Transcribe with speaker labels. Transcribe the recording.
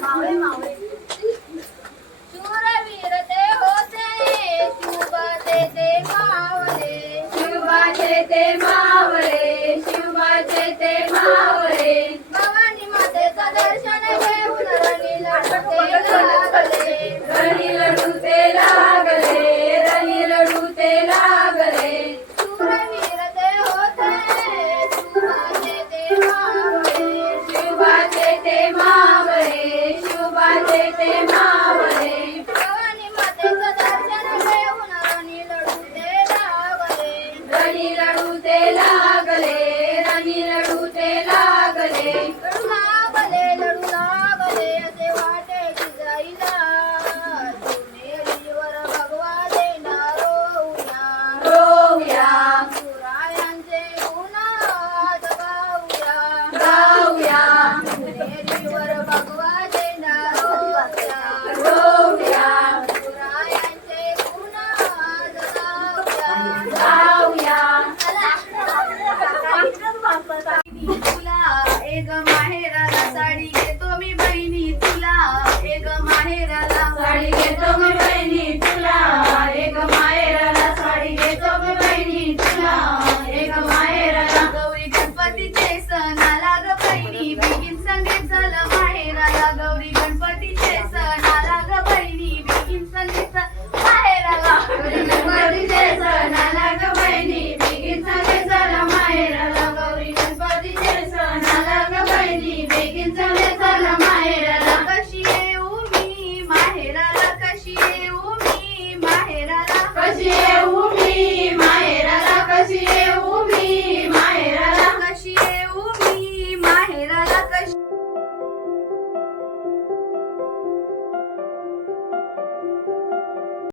Speaker 1: 马威，马威。
Speaker 2: शिवाचे ते
Speaker 3: already